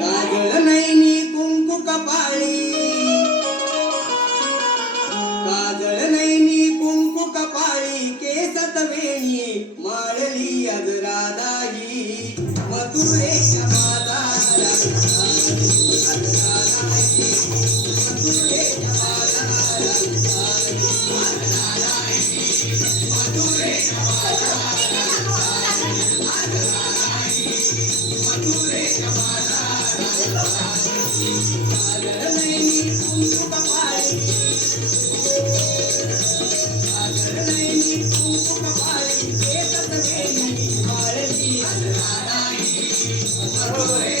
काजळ नैनी कुंकू कपाळी, काजळ नैनी कुंकू कपाळी, केसात वेणी माळली आज राधाई, मथुरेच्या बाजारात आज राधाई, मथुरेच्या बाजारात आज राधाई, मथुरेच्या बाजारात आज राधाई, मथुरेच्या बाजारात काजळ नैनी कुंकू कपाळी, काजळ नैनी कुंकू कपाळी, केसात वेणी माळली आज राधाई, मथुरेच्या